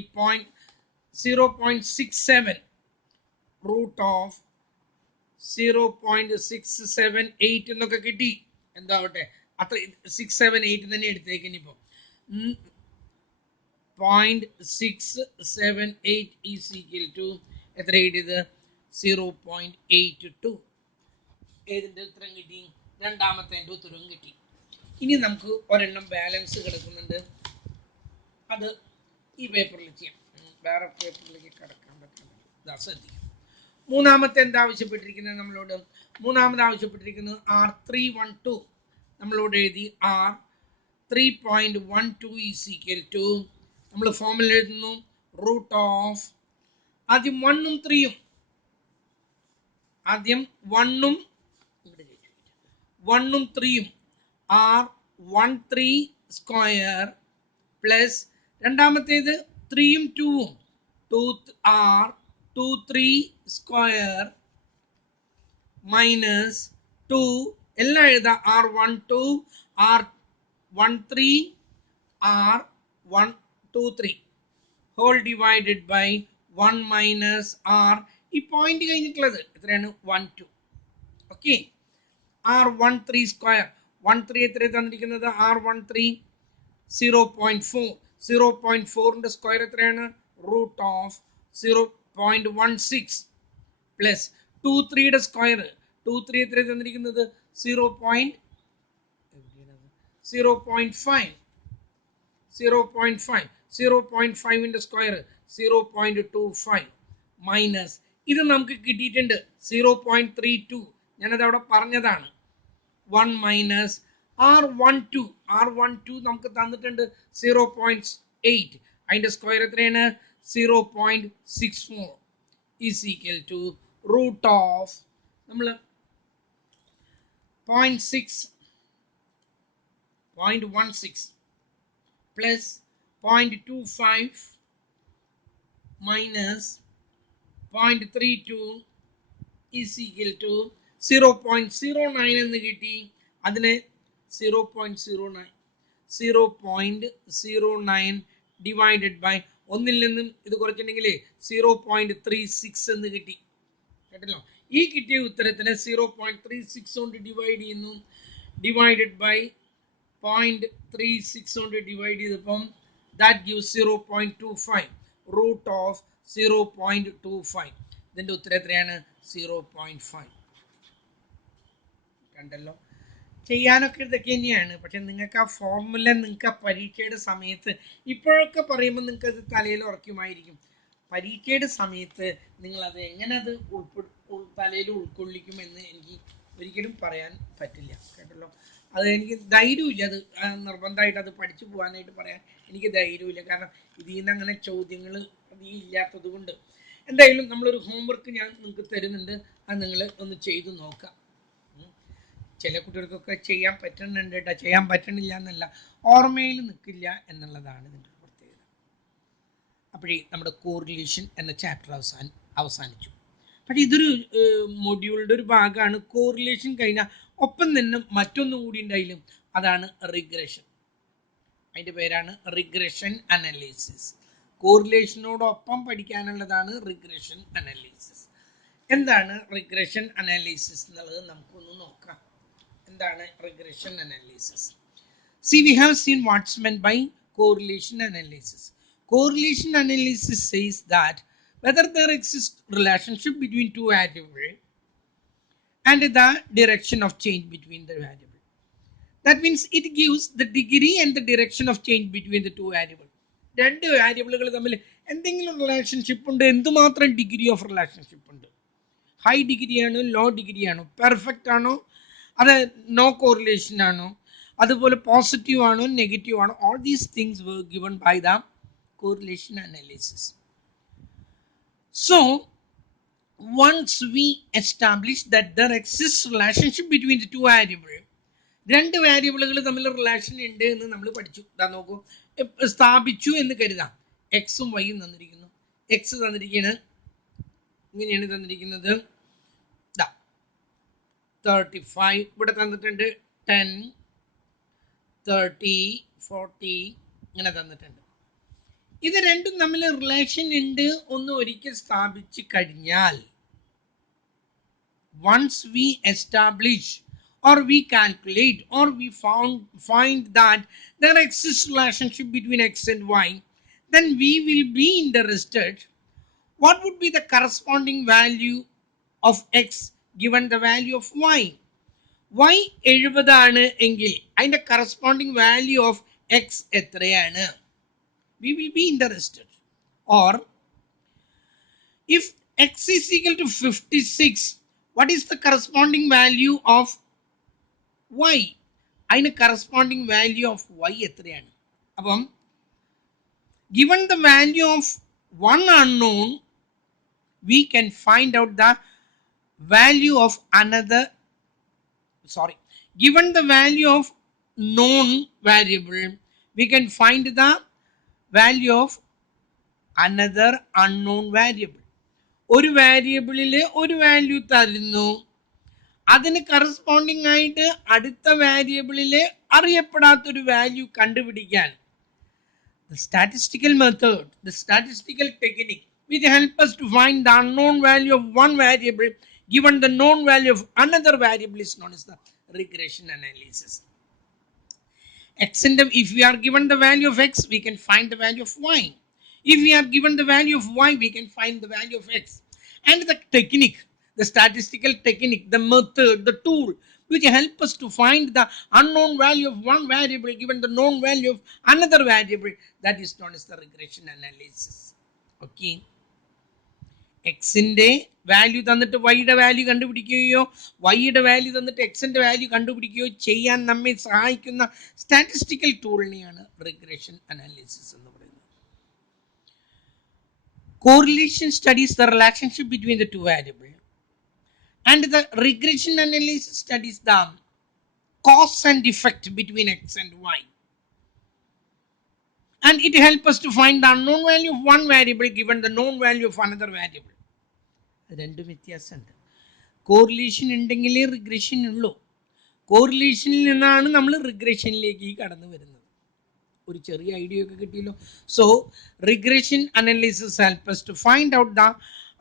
0.67 റൂട്ട് ഓഫ് 0.678 എന്നൊക്കെ കിട്ടി. എന്താവട്ടെ, അത്ര 678 തന്നെ എടുത്തേക്ക്. ഇനിയിപ്പോൾ 0.678 ഈസ് ഈക്വൽ ടു എത്ര കിട്ടിയത്? 0.82. ഏതിൻ്റെ ഉത്തരം കിട്ടി? രണ്ടാമത്തെ ഉത്തരവും കിട്ടി. ഇനി നമുക്ക് ഒരെണ്ണം ബാലൻസ് കിടക്കുന്നുണ്ട്. അത് ഈ പേപ്പറിൽ ചെയ്യാം. വേറെ പേപ്പറിലേക്ക് കിടക്കാൻ പറ്റില്ല. ശ്രദ്ധിക്കും. മൂന്നാമത്തെ എന്താ ആവശ്യപ്പെട്ടിരിക്കുന്നത് നമ്മളോട്? മൂന്നാമത് ആവശ്യപ്പെട്ടിരിക്കുന്നത് R312. നമ്മളോട് എഴുതി R3.12 ഈസ് ഈക്വൽ ടു നമ്മൾ ഫോമിൽ എഴുതുന്നു റൂട്ട് ഓഫ് ആദ്യം 1ഉം 3ഉം ആദ്യം 1ഉം 3ഉം R13 സ്ക്വയർ പ്ലസ് രണ്ടാമത്തേത് 3ഉം 2ഉം R23 സ്ക്വയർ മൈനസ് 2 എല്ലാം എഴുതാം. R12 R13 R123 whole divided by 1 minus R. ഈ പോയിന്റ് കഴിഞ്ഞിട്ടുള്ളത് എത്രയാണ്? 1 2. ഓക്കെ, R13 സ്ക്വയർ 13 എത്ര തന്നിരിക്കുന്നത്? R13 0.4 0.4ന്റെ സ്ക്വയർ എത്രയാണ്? റൂട്ട് ഓഫ് 0.16 പ്ലസ് 23യുടെ സ്ക്വയർ 23 എത്ര തന്നിരിക്കുന്നത്? 0.5 0.5ന്റെ സ്ക്വയർ 0.25 മൈനസ് ഇത് നമുക്ക് കിട്ടിയിട്ടുണ്ട് 0.32. ഞാനത് അവിടെ പറഞ്ഞതാണ്. 1 മൈനസ് R12 നമുക്ക് തന്നിട്ടുണ്ട് 0.8. അതിൻ്റെ സ്ക്വയർ എത്രയാണ്? 0.64 is equal to root of നമ്മൾ 0.16 plus 0.25 minus 0.32 is equal to 0.09 എന്ന് കിട്ടി. അതിനെ 0.09 ഡിവൈഡഡ് ബൈ ഒന്നിൽ നിന്നും ഇത് കുറച്ചിട്ടുണ്ടെങ്കിൽ 0.36 എന്ന് കിട്ടി. കേട്ടല്ലോ, ഈ കിട്ടിയ ഉത്തരത്തിന് 0.36 കൊണ്ട് ഡിവൈഡ് ചെയ്യുന്നു. ഡിവൈഡഡ് ബൈ 0.36 കൊണ്ട് ഡിവൈഡ് ചെയ്തപ്പം that gives 0.25 root of 0.25. ഇതിന്റെ ഉത്തരം എത്രയാണ്? 0.5. കണ്ടല്ലോ, ചെയ്യാനൊക്കെ ഇതൊക്കെ തന്നെയാണ്. പക്ഷെ നിങ്ങൾക്ക് ആ ഫോർമുല നിങ്ങൾക്ക് ആ പരീക്ഷയുടെ സമയത്ത് ഇപ്പോഴൊക്കെ പറയുമ്പോൾ നിങ്ങൾക്ക് അത് തലയിൽ ഉറക്കുമായിരിക്കും. പരീക്ഷയുടെ സമയത്ത് നിങ്ങളത് എങ്ങനെ അത് തലയിൽ ഉൾക്കൊള്ളിക്കുമെന്ന് എനിക്ക് ഒരിക്കലും പറയാൻ പറ്റില്ല. കേട്ടല്ലോ, അത് എനിക്ക് ധൈര്യമില്ല. അത് നിർബന്ധമായിട്ട് അത് പഠിച്ചു പോകാനായിട്ട് പറയാൻ എനിക്ക് ധൈര്യമില്ല. കാരണം ഇതിൽ നിന്ന് അങ്ങനെ ചോദ്യങ്ങൾ അധികം ഇല്ലാത്തത് കൊണ്ട്. എന്തായാലും നമ്മളൊരു ഹോംവർക്ക് ഞാൻ നിങ്ങൾക്ക് തരുന്നുണ്ട്. അത് നിങ്ങൾ ഒന്ന് ചെയ്തു നോക്കാം. ചില കുട്ടികൾക്കൊക്കെ ചെയ്യാൻ പറ്റുന്നുണ്ട് കേട്ടോ, ചെയ്യാൻ പറ്റണില്ല എന്നല്ല, ഓർമ്മയിൽ നിൽക്കില്ല എന്നുള്ളതാണ് ഇതിൻ്റെ ഒരു പ്രത്യേകത. അപ്പോഴേ നമ്മുടെ കോറിലേഷൻ എന്ന ചാപ്റ്റർ അവസാനിച്ചു. പക്ഷേ ഇതൊരു മൊഡ്യൂളിൻ്റെ ഒരു ഭാഗമാണ്. കോറിലേഷൻ കഴിഞ്ഞാൽ ഒപ്പം തന്നെ മറ്റൊന്നും കൂടി ഉണ്ടായാലും അതാണ് റിഗ്രഷൻ. അതിൻ്റെ പേരാണ് റിഗ്രഷൻ അനാലിസിസ്. കോറിലേഷനോടൊപ്പം പഠിക്കാനുള്ളതാണ് റിഗ്രഷൻ അനാലിസിസ്. എന്താണ് റിഗ്രഷൻ അനാലിസിസ് എന്നുള്ളത് നമുക്കൊന്ന് നോക്കാം. എന്താണ് regression analysis? See, we have seen what's meant by correlation analysis. Correlation analysis says that whether there exists relationship between two variables and the direction of change between the variable. That means it gives the degree and the direction of change between the two variables. രണ്ട് വേരിയബിളുകൾ തമ്മിൽ എന്തെങ്കിലും relationship ഉണ്ട്, എന്തുമാത്രം degree of relationship ഉണ്ട്, high degree ആണോ, law degree ആണോ, perfect ആണോ, അത് നോ കോറിലേഷൻ ആണോ, അതുപോലെ പോസിറ്റീവ് ആണോ, നെഗറ്റീവ് ആണോ, all these things were given by the correlation analysis. So once we establish that there exists relationship between the two variables, രണ്ട് വേരിയബിളുകൾ തമ്മിൽ റിലേഷൻ ഉണ്ട് എന്ന് നമ്മൾ പഠിച്ചു. നോക്കൂ, സ്ഥാപിച്ചു എന്ന് കരുതാം. എക്സും വൈയും തന്നിരിക്കുന്നു. എക്സ് തന്നിരിക്കുന്നത് ഇങ്ങനെയാണ് തന്നിരിക്കുന്നത്, 35 ഇവിടെ തന്നിട്ടുണ്ട്, 10, 30, 40 ഇങ്ങനെ തന്നിട്ടുണ്ട്. ഇത് രണ്ടും തമ്മിൽ റിലേഷൻ ഉണ്ട് ഒന്ന് ഒരിക്കൽ സ്ഥാപിച്ചു കഴിഞ്ഞാൽ, once we establish or we calculate or we find that there exists relationship between x and y, then we will be interested what would be the corresponding value of x given the value of y. y 70 ആണ് എങ്കിൽ അതിന്റെ corresponding value of X എത്രയാണ്? We will be interested. Or if x is equal to 56, what is the corresponding value of y? അതിന് corresponding value of y എത്രയാണ്? അപ്പം given the value of one unknown, we can find out the value of another, given the value of known variable, we can find the value of another unknown variable. ഒരു വേരിയബിളിൽ ഒരു value തരുന്നു, അതിന് corresponding ആയിട്ട് അടുത്ത വേരിയബിളിൽ അറിയപ്പെടാത്തൊരു value കണ്ടുപിടിക്കാൻ the statistical method, the statistical technique which help us to find the unknown value of one variable given the known value of another variable is known as the regression analysis. If we are given the value of x, we can find the value of y. If we are given the value of y, we can find the value of x. And the technique, the statistical technique, the method, the tool which help us to find the unknown value of one variable given the known value of another variable, that is known as the regression analysis. Okay. എക്സിന്റെ value തന്നിട്ട് വൈയുടെ value കണ്ടുപിടിക്കുകയോ വൈയുടെ value തന്നിട്ട് എക്സിന്റെ value കണ്ടുപിടിക്കുകയോ ചെയ്യാൻ നമ്മെ സഹായിക്കുന്ന statistical ടൂളിനെയാണ് regression analysis എന്ന് പറയുന്നത്. Correlation studies the relationship between the two variables, and the regression analysis studies the cause and effect between x and y. And it helps us to find the unknown value of one variable given the known value of another variable. രണ്ടും വ്യത്യാസമുണ്ട്. Correlation ഉണ്ടെങ്കിലേ regression ഉള്ളൂ. കോറിലേഷനിൽ നിന്നാണ് നമ്മൾ റിഗ്രഷനിലേക്ക് കടന്നു വരുന്നത്. ഒരു ചെറിയ ഐഡിയ ഒക്കെ കിട്ടിയല്ലോ. So regression analysis help us to find out the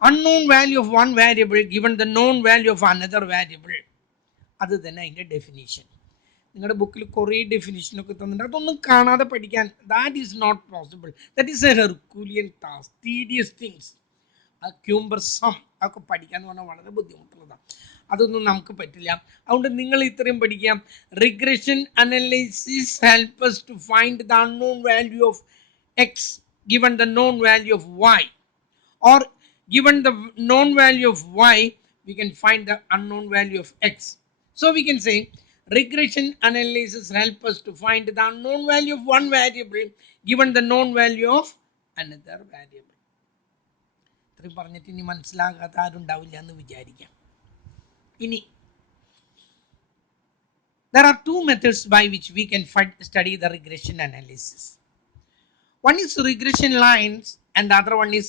unknown value of one variable given the known value of another variable. അത് തന്നെ അതിൻ്റെ ഡെഫിനിഷൻ. നിങ്ങളുടെ ബുക്കിൽ കുറേ ഡെഫിനിഷനൊക്കെ തന്നിട്ടുണ്ട്. അതൊന്നും കാണാതെ പഠിക്കാൻ that is not possible. That is a herculean task, tedious things. Cumbersome ഒക്കെ പഠിക്കുക എന്ന് പറഞ്ഞാൽ വളരെ ബുദ്ധിമുട്ടുള്ളതാണ്. അതൊന്നും നമുക്ക് പറ്റില്ല. അതുകൊണ്ട് നിങ്ങൾ ഇത്രയും പഠിക്കാം. Regression analysis help us to find the unknown value of x given the known value of y, or given the known value of y we can find the unknown value of x. So we can say regression analysis help us to find the unknown value of one variable given the known value of another variable. ഇത്രയും പറഞ്ഞിട്ട് ഇനി മനസ്സിലാകാത്ത ആരുണ്ടാവില്ല എന്ന് വിചാരിക്കാം. ഇനി there are two methods by which we can study the regression analysis. One is regression lines and the other one is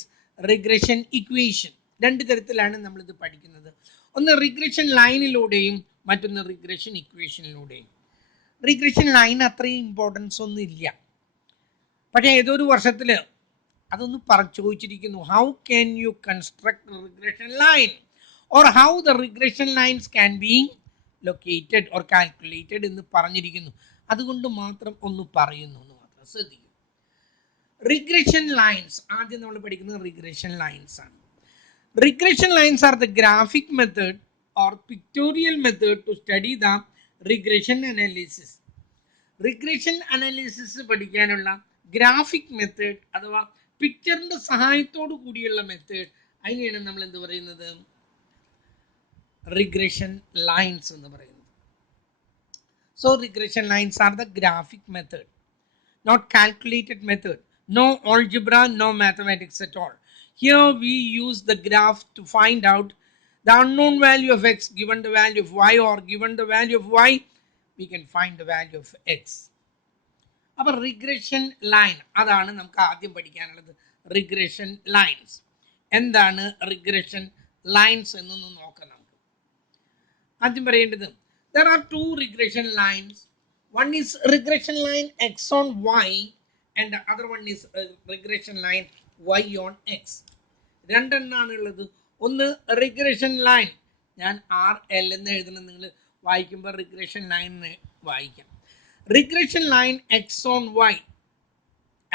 regression equation. രണ്ട് തരത്തിലാണ് നമ്മൾ ഇത് പഠിക്കുന്നത്. ഒന്ന് റിഗ്രഷൻ ലൈനിലൂടെയും മറ്റൊന്ന് റിഗ്രഷൻ ഇക്വേഷനിലൂടെയും. റിഗ്രഷൻ ലൈൻ അത്രയും ഇമ്പോർട്ടൻസ് ഒന്നും ഇല്ല. പക്ഷേ ഏതൊരു വർഷത്തിൽ അതൊന്ന് ചോദിച്ചിരിക്കുന്നു, how can you construct regression line, or how the regression lines can be located or calculated എന്ന് പറഞ്ഞിരിക്കുന്നു. അതുകൊണ്ട് മാത്രം ഒന്ന് പറയുന്നു എന്ന് മാത്രം ശ്രദ്ധിക്കും. റിഗ്രഷൻ ലൈൻസ് ആദ്യം നമ്മൾ പഠിക്കുന്നത് റിഗ്രഷൻ ലൈൻസ് ആണ്. Regression lines are the graphic method or pictorial method to study the regression analysis. Regression analysis പഠിക്കാനുള്ള ഗ്രാഫിക് മെത്തേഡ് അഥവാ പിക്ചറിന്റെ സഹായത്തോടു കൂടിയുള്ള മെത്തേഡ്, അതിനെയാണ് നമ്മൾ എന്ത് പറയുന്നത്, റിഗ്രഷൻ ലൈൻസ് എന്ന് പറയുന്നത്. So regression lines are the graphic method, not calculated method. No algebra, no mathematics at all. Here we use the graph to find out the unknown value of x given the value of y, or given the value of y we can find the value of x. അപ്പോൾ regression line അതാണ് നമുക്ക് ആദ്യം പഠിക്കാനുള്ളത്. Regression lines എന്താണ്, regression lines എന്നൊന്ന് നോക്കാം. നമുക്ക് ആദ്യം പറയേണ്ടത് there are two regression lines. One is regression line x on y and the other one is regression line y on x. രണ്ടെണ്ണാണ് ഉള്ളത്. ഒന്ന് റിഗ്രഷൻ ലൈൻ, ഞാൻ ആർ എൽ എന്ന് എഴുതുന്നത് നിങ്ങൾ വായിക്കുമ്പോൾ റിഗ്രഷൻ ലൈൻ എന്ന് വായിക്കാം. Regression line X on Y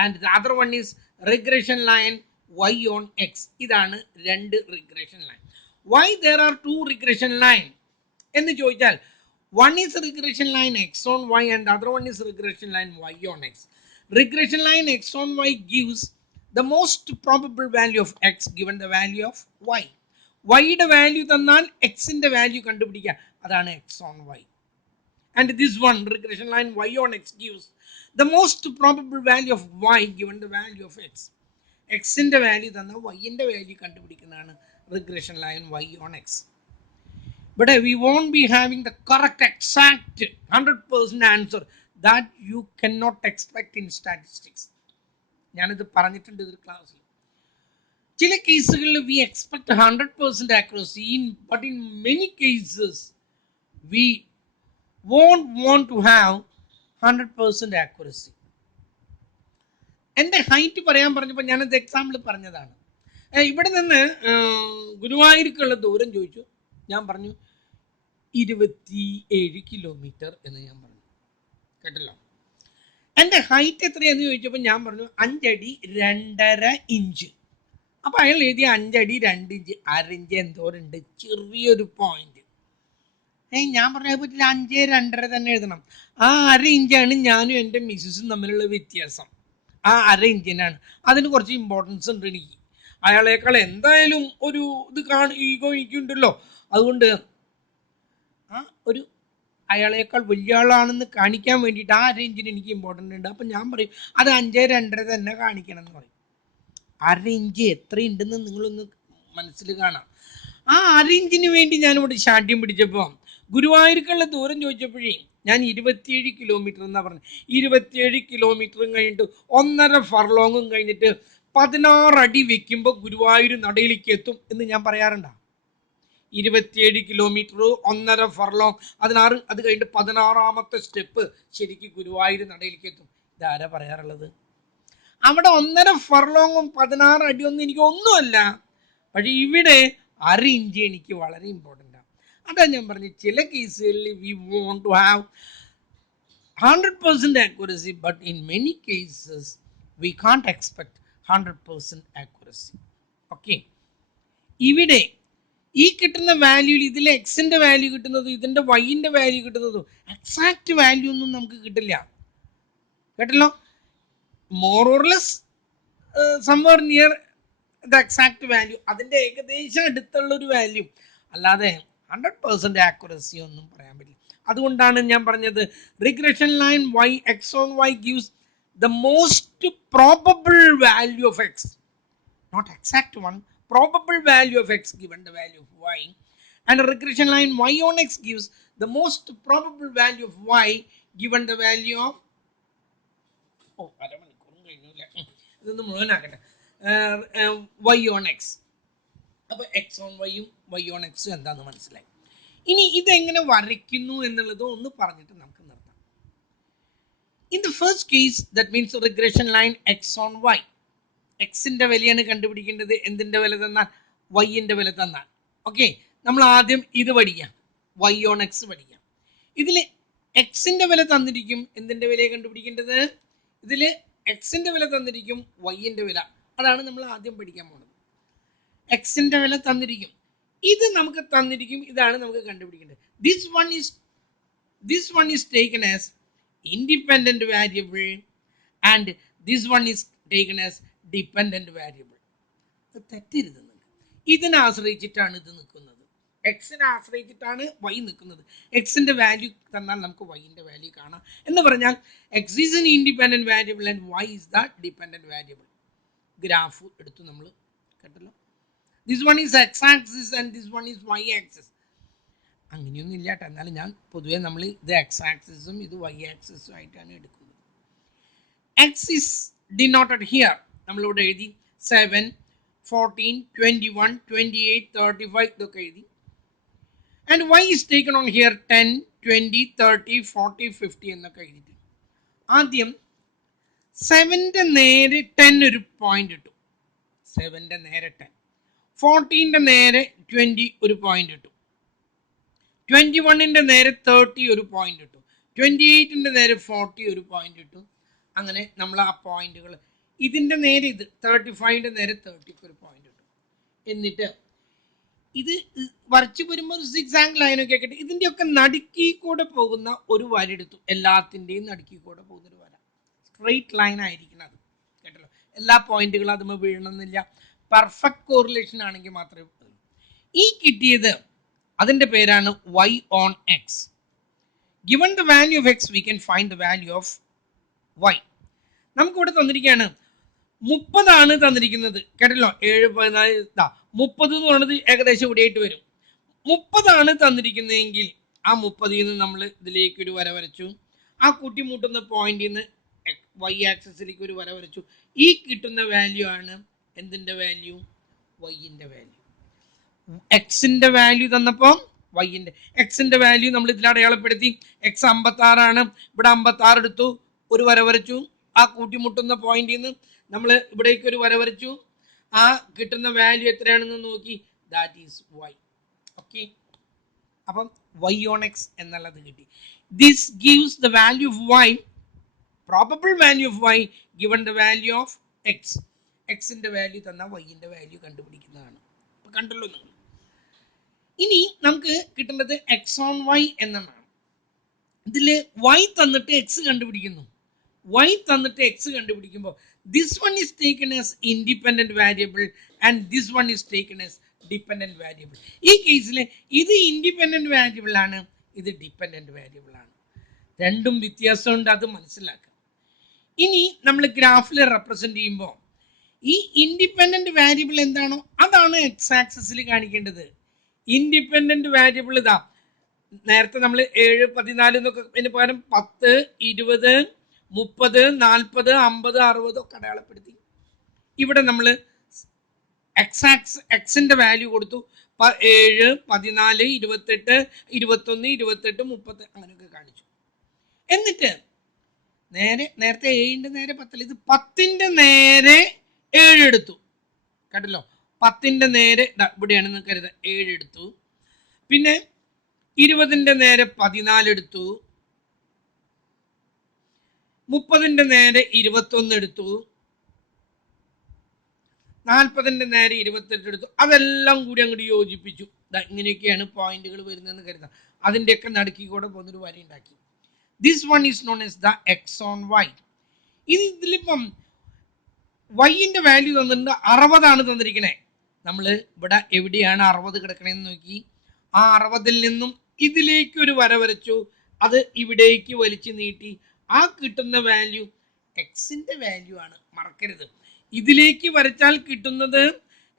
and the other one is regression line Y on X. ഇതാണ് രണ്ട് regression line. Why there are two regression line എന്ന് ചോദിച്ചാൽ, one is regression line X on Y and the other one is regression line Y on X. Regression line x on y gives the most probable value of x given the value of y. Y യുടെ value തന്നാൽ x ന്റെ value കണ്ടുപിടിക്കുക, അതാണ് x on y. And this one regression line y on x gives the most probable value of y given the value of x. x ന്റെ value തന്നാൽ y ന്റെ value കണ്ടുപിടിക്കുന്നതാണ് regression line y on x. But we won't be having the correct exact 100% answer that you cannot expect in statistics. ഞാനിത് പറഞ്ഞിട്ടുണ്ട് ഇതൊരു ക്ലാസ്സിൽ. ചില കേസുകളിൽ we expect 100% accuracy, but in many cases we won't want to have 100% accuracy. എൻ്റെ height പറയാൻ പറഞ്ഞപ്പോൾ ഞാനത് എക്സാമ്പിൾ പറഞ്ഞതാണ്. ഇവിടെ നിന്ന് ഗുരുവായൂർക്കുള്ള ദൂരം ചോദിച്ചു, ഞാൻ പറഞ്ഞു 27 കിലോമീറ്റർ എന്ന് ഞാൻ പറഞ്ഞു. കേട്ടല്ലോ. എൻ്റെ ഹൈറ്റ് എത്രയാന്ന് ചോദിച്ചപ്പോൾ ഞാൻ പറഞ്ഞു 5 അടി 2.5 ഇഞ്ച്. അപ്പോൾ അയാൾ എഴുതി 5 അടി 2 ഇഞ്ച്, 1/2 ഇഞ്ച് എന്തോരുണ്ട്, ചെറിയൊരു പോയിന്റ്. ഞാൻ പറഞ്ഞ പറ്റില്ല, 5 2.5 തന്നെ എഴുതണം. ആ 1/2 ഇഞ്ചാണ് ഞാനും എൻ്റെ മിസ്സും തമ്മിലുള്ള വ്യത്യാസം. ആ 1/2 ഇഞ്ചിനാണ്. അതിന് കുറച്ച് ഇമ്പോർട്ടൻസ് ഉണ്ട് എനിക്ക്. അയാളേക്കാൾ എന്തായാലും ഒരു ഇത് ഈഗോ എനിക്കുണ്ടല്ലോ. അതുകൊണ്ട് ആ ഒരു അയാളേക്കാൾ വലിയ ആളാണെന്ന് കാണിക്കാൻ വേണ്ടിയിട്ട് ആ റേഞ്ചിന് എനിക്ക് ഇമ്പോർട്ടൻ്റ് ഉണ്ട്. അപ്പം ഞാൻ പറയും അത് 5 2.5 തന്നെ കാണിക്കണം എന്ന് പറയും. അരയിഞ്ച് എത്രയുണ്ടെന്ന് നിങ്ങളൊന്ന് മനസ്സിൽ കാണാം. ആ അരയിഞ്ചിന് വേണ്ടി ഞാനിവിടെ ശാഠ്യം പിടിച്ചപ്പോൾ ഗുരുവായൂർക്കുള്ള ദൂരം ചോദിച്ചപ്പോഴേ ഞാൻ 27 കിലോമീറ്റർ എന്നാ പറഞ്ഞു. 27 കിലോമീറ്ററും കഴിഞ്ഞിട്ട് 1.5 ഫർലോങ്ങും കഴിഞ്ഞിട്ട് 16 അടി വെക്കുമ്പോൾ ഗുരുവായൂർ നടയിലേക്ക് എത്തും എന്ന് ഞാൻ പറയാറുണ്ടാ. 27 കിലോമീറ്റർ 1.5 ഫർലോങ്, അത് കഴിഞ്ഞിട്ട് 16ാമത്തെ സ്റ്റെപ്പ് ശരിക്കും ഗുരുവായൂർ നടയിലേക്ക് എത്തും. ഇതാരാ പറയാറുള്ളത്? അവിടെ 1.5 ഫർലോങ്ങും 16 അടിയൊന്നും എനിക്ക് ഒന്നുമല്ല. പക്ഷെ ഇവിടെ അരയിഞ്ച് എനിക്ക് വളരെ ഇമ്പോർട്ടൻ്റ് ആണ്. അതാ ഞാൻ പറഞ്ഞു, ചില കേസുകളിൽ we want to have 100% accuracy, but in many cases we can't expect 100% accuracy. Okay, ഇവിടെ ഈ കിട്ടുന്ന വാല്യൂയിൽ ഇതിലെ എക്സിന്റെ വാല്യൂ കിട്ടുന്നതും ഇതിന്റെ വൈന്റെ വാല്യൂ കിട്ടുന്നതും എക്സാക്ട് വാല്യൂ ഒന്നും നമുക്ക് കിട്ടില്ല. കേട്ടല്ലോ? More or less സംവർ near the exact value, അതിന്റെ ഏകദേശം അടുത്തുള്ള ഒരു വാല്യൂ, അല്ലാതെ 100% ആക്യുറസി ഒന്നും പറയാൻ പറ്റില്ല. അതുകൊണ്ടാണ് ഞാൻ പറഞ്ഞത് regression line y x on y gives the most probable value of x, not exact one, probable value of x given the value of y, and a regression line y on x gives the most probable value of y given the value of അരമണിക്കൂറും കഴിഞ്ഞില്ല, ഇതൊന്ന് മുഴുവനാക്കട്ടെ. y on x. അപ്പോൾ X on വൈയും Y on എക്സും എന്താണെന്ന് മനസ്സിലായി. ഇനി ഇതെങ്ങനെ വരയ്ക്കുന്നു എന്നുള്ളത് ഒന്ന് പറഞ്ഞിട്ട് നമുക്ക് നിർത്താം. In the first case that means regression line X on Y, എക്സിന്റെ വിലയാണ് കണ്ടുപിടിക്കേണ്ടത്. എന്തിന്റെ വില തന്നാൽ? വൈന്റെ വില തന്നാൽ. ഓക്കെ, നമ്മൾ ആദ്യം ഇത് പഠിക്കാം, വൈ ഓൺ എക്സ് പഠിക്കാം. ഇതിൽ എക്സിന്റെ വില തന്നിരിക്കും, എന്തിന്റെ വിലയെ കണ്ടുപിടിക്കേണ്ടത്? ഇതിൽ എക്സിന്റെ വില തന്നിരിക്കും, വൈന്റെ വില. അതാണ് നമ്മൾ ആദ്യം പഠിക്കാൻ പോകുന്നത്. എക്സിന്റെ വില തന്നിരിക്കും, ഇത് നമുക്ക് തന്നിരിക്കും, ഇതാണ് നമുക്ക് കണ്ടുപിടിക്കേണ്ടത്. This one is taken as independent variable and this one is taken as dependent variable. തെറ്റരുതെന്നുണ്ട്. ഇതിനെ ആശ്രയിച്ചിട്ടാണ് ഇത് നിൽക്കുന്നത്, എക്സിനെ ആശ്രയിച്ചിട്ടാണ് വൈ നിൽക്കുന്നത്. എക്സിന്റെ വാല്യൂ തന്നാൽ നമുക്ക് വൈന്റെ വാല്യൂ കാണാം. എന്ന് പറഞ്ഞാൽ X is an independent variable and Y is the dependent variable. Graph എടുത്തു നമ്മൾ, കേട്ടല്ലോ? This one is X axis and this one is Y axis. അങ്ങനെയൊന്നും ഇല്ല കേട്ടോ. എന്നാലും ഞാൻ പൊതുവെ നമ്മൾ ഇത് എക്സ് ആക്സിസും ഇത് വൈ ആക്സിസും ആയിട്ടാണ് എടുക്കുന്നത്. എക്സ് ഈസ് ഡിനോട്ടഡ് ഹിയർ, നമ്മളിവിടെ എഴുതി 7, 14, 21, 28, 35 ഇതൊക്കെ എഴുതി. And Y is taken on here 10, 20, 30, 40, 50 എന്നൊക്കെ എഴുതിയിട്ട് ആദ്യം 7ന്റെ നേരെ 10 ഒരു പോയിന്റ് ഇട്ടു, 7ന്റെ നേരെ 10, 14ന്റെ നേരെ 20 ഒരു പോയിന്റ് ഇട്ടു, 21ന്റെ നേരെ 30 ഒരു പോയിന്റ് ഇട്ടു, 28ന്റെ നേരെ 40 ഒരു പോയിന്റ് ഇട്ടു. അങ്ങനെ നമ്മൾ ആ പോയിന്റുകൾ ഇതിന്റെ നേരെ ഇത് 35ന്റെ നേരെ 30 ഒരു പോയിന്റ് ഇട്ടു. എന്നിട്ട് ഇത് വരച്ചു വരുമ്പോൾ ഒരു സിക്സാങ് ലൈനൊക്കെ ആക്കിയിട്ട് ഇതിൻ്റെയൊക്കെ നടുക്കി കൂടെ പോകുന്ന ഒരു വര എടുത്തു. എല്ലാത്തിൻ്റെയും നടുക്കി കൂടെ പോകുന്ന ഒരു വര, സ്ട്രെയിറ്റ് ലൈൻ ആയിരിക്കണം അത്, കേട്ടല്ലോ? എല്ലാ പോയിന്റുകളും അതുമ്പോൾ വീഴണമെന്നില്ല, പെർഫെക്റ്റ് കോറിലേഷൻ ആണെങ്കിൽ മാത്രമേ. ഈ കിട്ടിയത് അതിൻ്റെ പേരാണ് y on x. Given the value of x, we can find the value of y. നമുക്കിവിടെ തന്നിരിക്കുകയാണ് 30 തന്നിരിക്കുന്നത്, കേട്ടല്ലോ? 7, 14, 30 എന്ന് പറയുന്നത് ഏകദേശം ഇവിടെയായിട്ട് വരും. 30 തന്നിരിക്കുന്നതെങ്കിൽ ആ 30ൽ നിന്ന് നമ്മൾ ഇതിലേക്ക് ഒരു വര വരച്ചു, ആ കൂട്ടിമുട്ടുന്ന പോയിന്റിൽ നിന്ന് വൈ ആക്സിസിലേക്ക് ഒരു വര വരച്ചു. ഈ കിട്ടുന്ന വാല്യൂ ആണ് എന്തിൻ്റെ വാല്യൂ? വൈൻ്റെ വാല്യൂ. എക്സിന്റെ വാല്യൂ തന്നപ്പോൾ വൈൻ്റെ, എക്സിന്റെ വാല്യൂ നമ്മൾ ഇതിൽ അടയാളപ്പെടുത്തി. എക്സ് 56, ഇവിടെ 56 എടുത്തു, ഒരു വര വരച്ചു. ആ കൂട്ടിമുട്ടുന്ന പോയിന്റിൽ നിന്ന് നമ്മൾ ഇവിടേക്ക് ഒരു വര വരച്ചു. ആ കിട്ടുന്ന വാല്യൂ എത്രയാണെന്ന് നോക്കി, ദാറ്റ് ഈസ് വൈ. ഓക്കെ, അപ്പം വൈ ഓൺ എക്സ് എന്നുള്ളത് കിട്ടി. This gives the value of Y, probable value of Y given the value of X. എക്സിന്റെ വാല്യൂ തന്നാൽ വൈൻ്റെ വാല്യൂ കണ്ടുപിടിക്കുന്നതാണ്. അപ്പൊ കണ്ടല്ലോ നിങ്ങൾ. ഇനി നമുക്ക് കിട്ടേണ്ടത് എക്സ് ഓൺ വൈ എന്നാണ്. ഇതിൽ വൈ തന്നിട്ട് എക്സ് കണ്ടുപിടിക്കുന്നു. വൈ തന്നിട്ട് എക്സ് കണ്ടുപിടിക്കുമ്പോൾ this one is taken as independent variable and this one is taken as dependent variable. ഈ കേസിൽ ഇത് ഇൻഡിപെൻഡന്റ് വേരിയബിൾ ആണ്, ഇത് ഡിപെൻഡന്റ് വേരിയബിൾ ആണ്. രണ്ടും വ്യത്യാസമുണ്ട്, അത് മനസ്സിലാക്കുക. ഇനി നമ്മൾ ഗ്രാഫിൽ റെപ്രസെന്റ് ചെയ്യുമ്പോൾ ഈ ഇൻഡിപെൻഡന്റ് വേരിയബിൾ എന്താണോ അതാണ് എക്സ് ആക്സിസിൽ കാണിക്കേണ്ടത്. ഇൻഡിപെൻഡന്റ് വേരിയബിൾ ഇതാ നേരത്തെ നമ്മൾ 7, 14 എന്നൊക്കെ പകരം 10, 20, 30, 40, 50, 60 ഒക്കെ അടയാളപ്പെടുത്തി. ഇവിടെ നമ്മൾ എക്സിന്റെ വാല്യൂ കൊടുത്തു. 7, 14, 28, 21, 28, 30 അങ്ങനെയൊക്കെ കാണിച്ചു. എന്നിട്ട് നേരത്തെ 7ന്റെ നേരെ 10, ഇത് 10ന്റെ നേരെ 7 എടുത്തു. കേട്ടല്ലോ, 10ന്റെ നേരെ ഇവിടെയാണ് കരുതാം 7 എടുത്തു. പിന്നെ 20ന്റെ നേരെ 14 എടുത്തു. 30ന്റെ നേരെ 21 എടുത്തു. 40ന്റെ നേരെ 28 എടുത്തു. അതെല്ലാം കൂടി അങ്ങോട്ട് യോജിപ്പിച്ചു. ഇങ്ങനെയൊക്കെയാണ് പോയിന്റുകൾ വരുന്നതെന്ന് കരുതാം. അതിൻ്റെയൊക്കെ നടുക്കി കൂടെ പോകുന്നൊരു വരി ഉണ്ടാക്കി. This one is known as the X on Y. ഇതിലിപ്പം വൈൻ്റെ വാല്യൂ തന്നിട്ടുണ്ട് 60 തന്നിരിക്കണേ. നമ്മൾ ഇവിടെ എവിടെയാണ് 60 കിടക്കണേന്ന് നോക്കി. ആ 60ൽ നിന്നും ഇതിലേക്ക് ഒരു വര വരച്ചു. അത് ഇവിടേക്ക് വലിച്ചു നീട്ടി. ആ കിട്ടുന്ന വാല്യൂ എക്സിന്റെ വാല്യൂ ആണ്, മറക്കരുത്. ഇതിലേക്ക് വരച്ചാൽ കിട്ടുന്നത്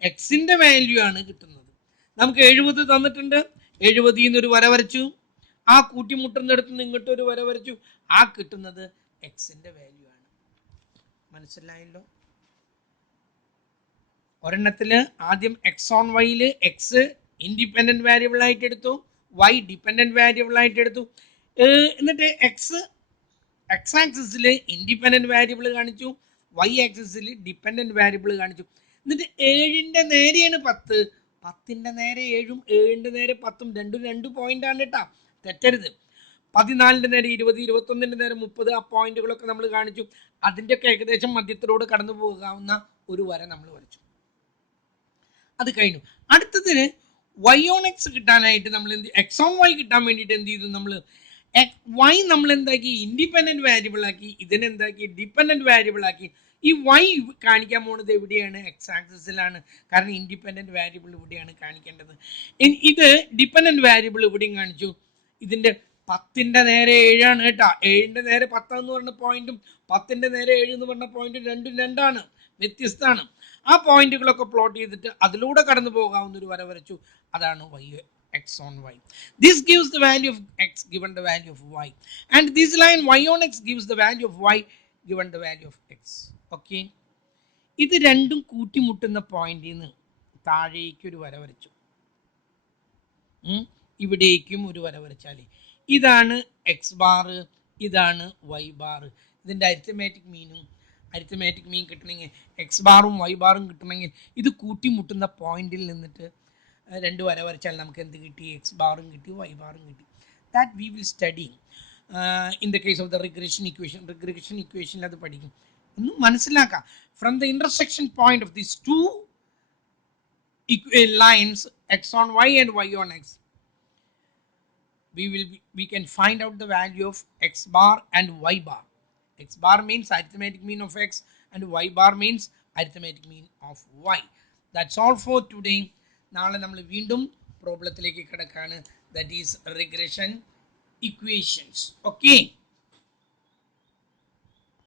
എക്സിന്റെ വാല്യൂ ആണ് കിട്ടുന്നത്. നമുക്ക് 70 തന്നിട്ടുണ്ട്. 70 ഒരു വര വരച്ചു. ആ കൂട്ടിമുട്ടുന്നിടത്ത് നിന്ന് ഇങ്ങോട്ട് ഒരു വര വരച്ചു. ആ കിട്ടുന്നത് എക്സിന്റെ വാല്യൂ ആണ്. മനസ്സിലായല്ലോ? ഒരെണ്ണത്തില് ആദ്യം എക്സ് ഓൺ വൈയിൽ എക്സ് ഇൻഡിപെൻഡന്റ് വേരിയബിൾ ആയിട്ട് എടുത്തു, വൈ ഡിപെൻഡന്റ് വേരിയബിൾ ആയിട്ട് എടുത്തു. എന്നിട്ട് എക്സ് ആക്സിസിൽ ഇൻഡിപെൻഡന്റ് വേരിയബിൾ കാണിച്ചു, വൈ ആക്സിസിൽ ഡിപെൻഡന്റ് വേരിയബിൾ കാണിച്ചു. എന്നിട്ട് 7ന്റെ നേരെയാണ് 10, 10ന്റെ നേരെ 7ഉം 7ന്റെ നേരെ 10ഉം രണ്ടും 2 പോയിന്റ് ആണ് കേട്ടാ, തെറ്റരുത്. 14ന്റെ നേരെ 20, 21ന്റെ നേരെ 30. ആ പോയിന്റുകളൊക്കെ നമ്മൾ കാണിച്ചു. അതിൻ്റെയൊക്കെ ഏകദേശം മധ്യത്തിലൂടെ കടന്നു പോകാവുന്ന ഒരു വര നമ്മൾ വരച്ചു. അത് കഴിഞ്ഞു. അടുത്തതിന് വൈ ഓൺ എക്സ് കിട്ടാനായിട്ട് നമ്മൾ എക്സ് ഓൺ വൈ കിട്ടാൻ വേണ്ടിയിട്ട് എന്ത് ചെയ്തു? നമ്മൾ വൈ നമ്മൾ എന്താക്കി? ഇൻഡിപെൻഡന്റ് വേരിയബിൾ ആക്കി. ഇതിനെന്താക്കി? ഡിപെൻഡന്റ് വേരിയബിൾ ആക്കി. ഈ വൈ കാണിക്കാൻ പോകുന്നത് എവിടെയാണ്? എക്സ് ആക്സിസിലാണ്. കാരണം ഇൻഡിപെൻഡന്റ് വേരിയബിൾ ഇവിടെയാണ് കാണിക്കേണ്ടത്. ഇത് ഡിപെൻഡന്റ് വേരിയബിൾ ഇവിടെയും കാണിച്ചു. ഇതിന്റെ 10ന്റെ നേരെ 7 ആണ് കേട്ടാ. 7ന്റെ നേരെ 10 എന്ന് പറഞ്ഞ പോയിന്റും 10ന്റെ നേരെ 7 എന്ന് പറഞ്ഞ പോയിന്റും രണ്ടും രണ്ടാണ്, വ്യത്യസ്തമാണ്. ആ പോയിന്റുകളൊക്കെ പ്ലോട്ട് ചെയ്തിട്ട് അതിലൂടെ കടന്നു പോകാവുന്ന ഒരു വര വരച്ചു. അതാണ് Y x on y. This gives the value of x given the value of y, and this line y on x gives the value of y given the value of x. Okay, ഇത് രണ്ടും കൂട്ടിമുട്ടുന്ന പോയിന്റിൽ നിന്ന് താഴേക്ക് ഒരു വര വരച്ചു. ഇവിടേക്കും ഒരു വര വരച്ചാൽ ഇതാണ് എക്സ് ബാർ, ഇതാണ് വൈ ബാർ. ഇതിൻ്റെ അരിത്തമാറ്റിക് മീൻ കിട്ടണമെങ്കിൽ എക്സ് ബാറും വൈ ബാറും കിട്ടണമെങ്കിൽ ഇത് കൂട്ടിമുട്ടുന്ന പോയിന്റിൽ നിന്നിട്ട് 2 വര വരച്ചാൽ നമുക്ക് എന്ത് കിട്ടി? എക്സ് ബാറും കിട്ടി, വൈ ബാറും കിട്ടി. That we will study in the case of the regression equation അത് പഠിക്കും. ഒന്ന് മനസ്സിലാക്കാം. From the intersection point of these 2 lines x on y and y on x, we can find out the value of x bar and y bar. X bar means arithmetic mean of x and y bar means arithmetic mean of y. That's all for today. നാളെ നമ്മൾ വീണ്ടും പ്രോബ്ലത്തിലേക്ക് കിടക്കാണ്. That is regression equations. Okay.